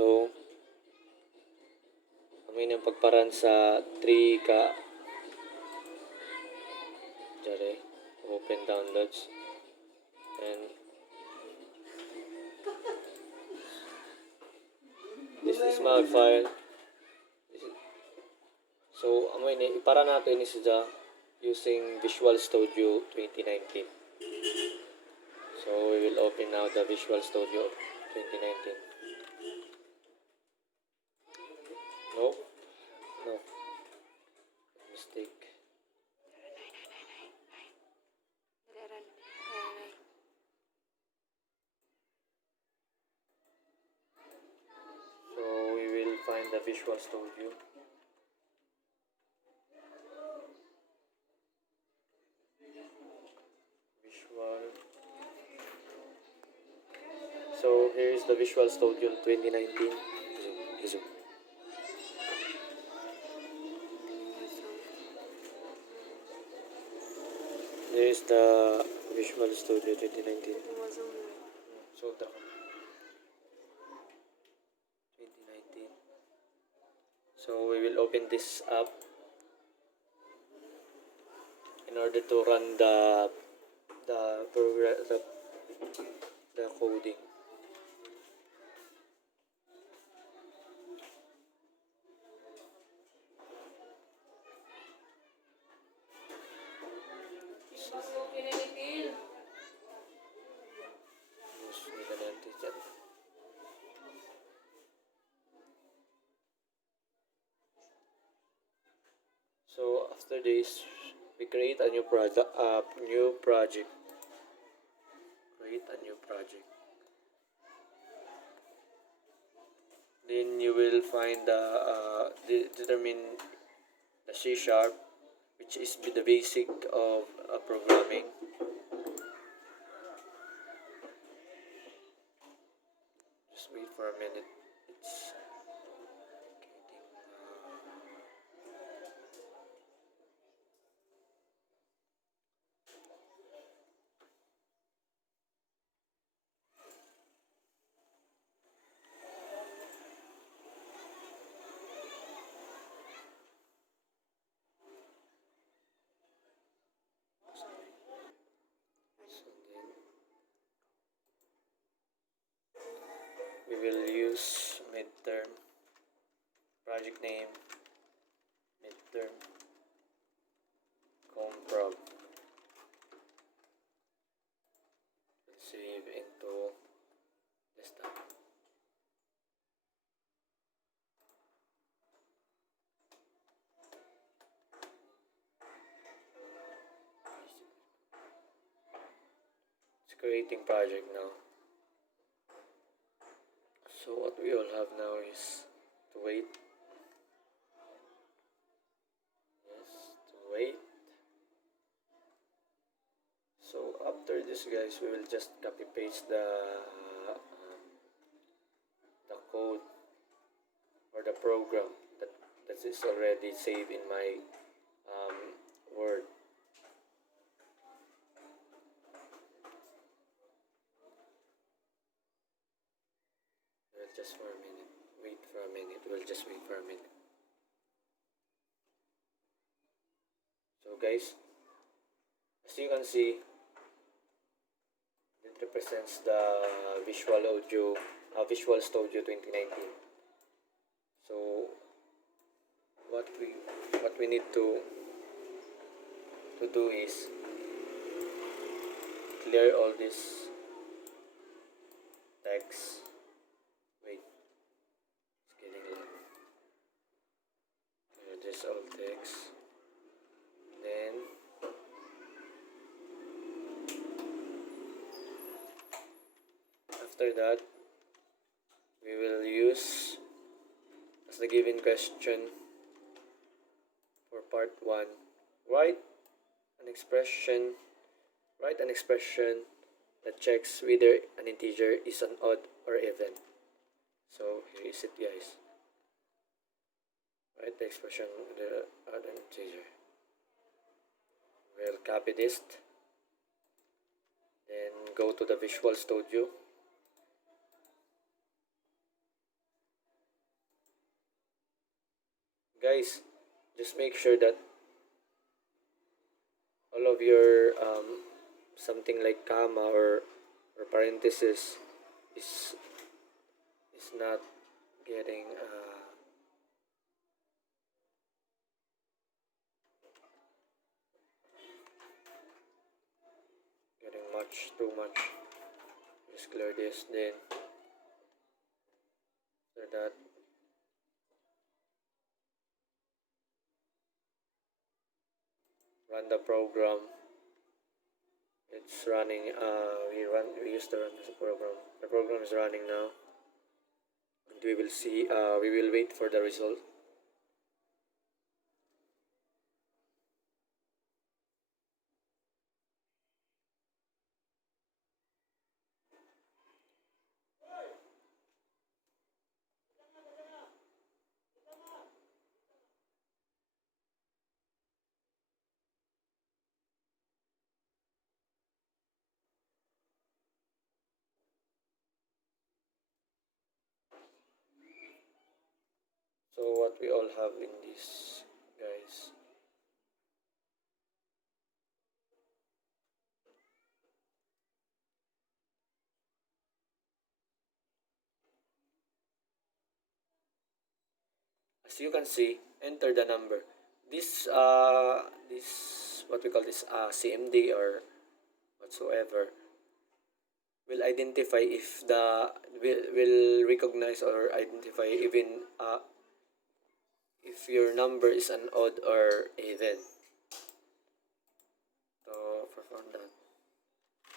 So, kami nang pagparan sa 3 ka jare open downloads and this is my file. So, amoy ni ipara natin ni siya using Visual Studio 2019. So, we will open now the Visual Studio 2019. Nope. No. Mistake. So, we will find the Visual Studio. So here is the Visual Studio 2019. Zoom. There is the Visual Studio 2019. So 2019. So we will open this app in order to run the program the coding. So after this, we create a new project. Create a new project. Then you will find determine the C#, which is the basic of programming. Just wait for a minute. It's we will use midterm project name midterm ComProgg. Save into desktop. It's creating project now. So what we all have now is to wait. Yes, to wait. So after this, guys, we will just copy paste the code or the program that is already saved in my Word. Just for a minute. Wait for a minute. We'll just wait for a minute. So guys, as you can see, it represents the Visual Studio 2019. So what we need to do is clear all this text. Wait, it's getting low. Clear this all text. Then after that, we will use as the given question for part 1, write an expression that checks whether an integer is an odd or even. So here is it, guys. Write the expression the odd integer. We'll copy this, then go to the Visual Studio. Guys, just make sure that all of your something like comma or parenthesis is not getting getting much too much. Just clear this, then so that run the program. It's running. We used to run this program. The program is running now, and we will see. We will wait for the result. So what we all have in this, guys. As you can see, enter the number. This what we call this CMD or whatsoever will identify if the will recognize or identify even if your number is an odd or even. To perform that,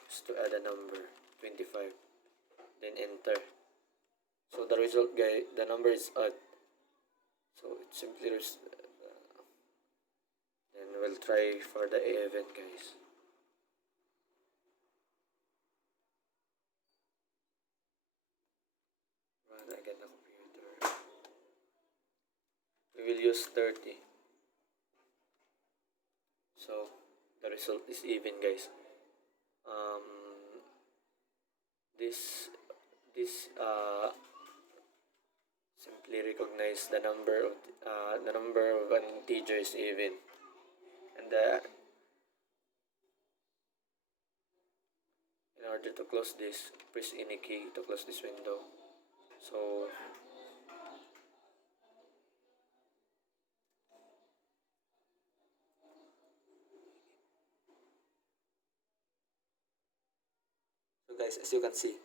just to add a number 25, then enter. So the result, guys, the number is odd. So it simply then we'll try for the even, guys. Run again the computer. We will use 30. So the result is even, guys. This simply recognize the number of an integer is even, and in order to close this, press any key to close this window. So guys, as you can see,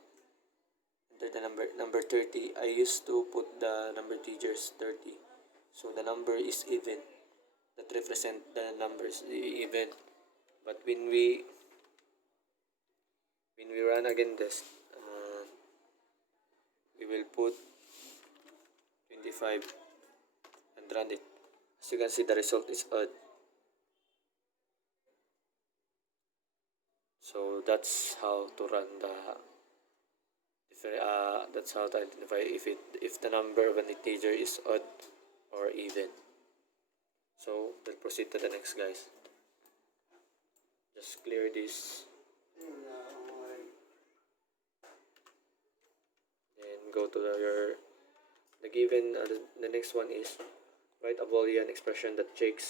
enter the number 30. I used to put the number integers 30, so the number is even. That represent the numbers even. But when we run again this, we will put 25 and run it. As you can see, the result is odd. So that's how to run that's how to identify if the number of an integer is odd or even. So let's proceed to the next, guys. Just clear this. Then go to the given. The next one is write a Boolean expression that check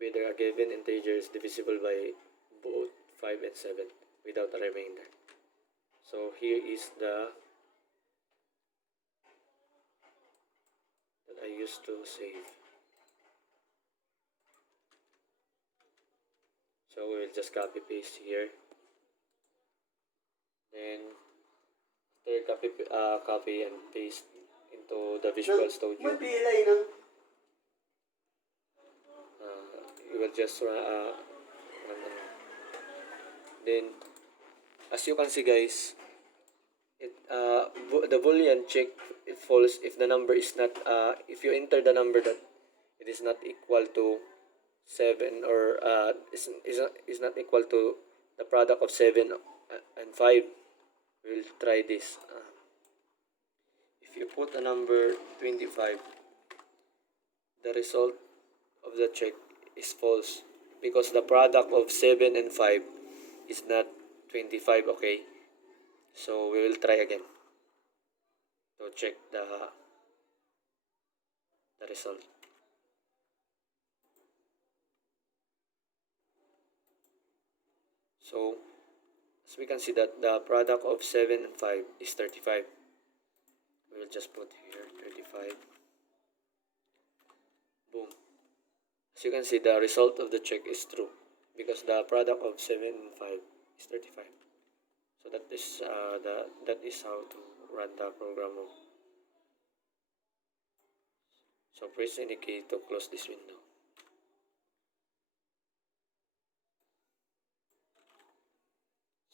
whether a given integer is divisible by both 5 and 7 without a remainder. So here is the that I used to save. So we will just copy paste here. Then after copy and paste into the Visual Studio. You will just run. Then as you can see, guys, the Boolean check it falls if the number is not if you enter the number that it is not equal to 7 or is not equal to the product of 7 and 5. We'll try this. If you put a number 25, the result of the check is false because the product of 7 and 5 is not 25. Okay, so we will try again to check the result. So as we can see that the product of 7 and 5 is 35. We'll just put here 35. Boom. As you can see, the result of the check is true because the product of 7 and 5 is 35. So that is how to run the program. So press any key to close this window.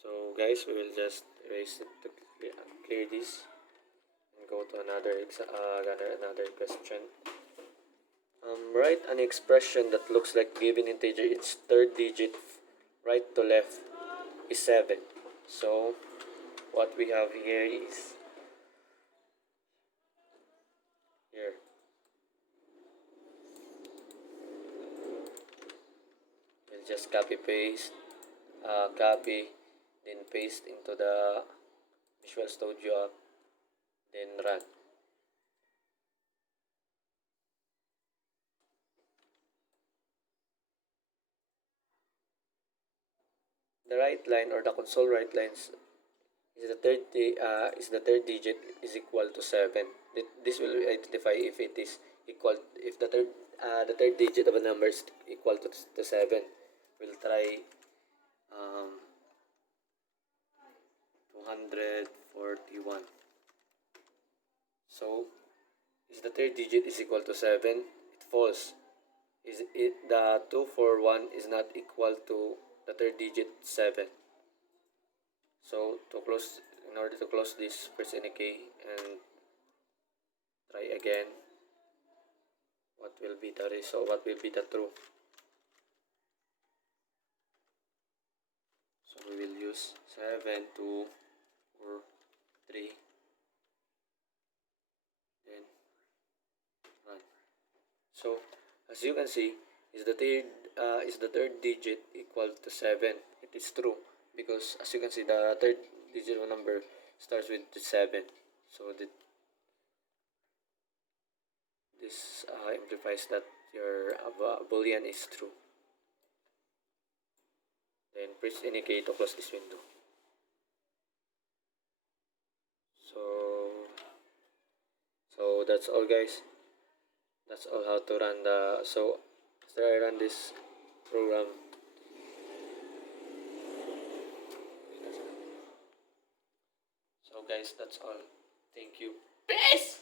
So guys, we will just erase it to clear this and go to another question. Write an expression that looks like given integer. Its third digit, right to left, is 7. So what we have here is here. We'll just copy, then paste into the Visual Studio app, then run. The right line or the console right lines is the third digit is equal to 7. This will identify if it is equal if the third digit of a number is equal to 7. We'll try 241. So is the third digit is equal to 7? It falls. Is it the 241 is not equal to the third digit 7? So in order to close this, press any key and try again. What will be the result? What will be the true? So we will use 7, 2, 4, 3, then run. So as you can see, is the third digit equal to 7? It is true because as you can see, the third digit of number starts with 7. So this implies that your boolean is true. Then press any key to close this window. So that's all, guys. That's all how to run so after I run this program, so guys, that's all. Thank you. Peace.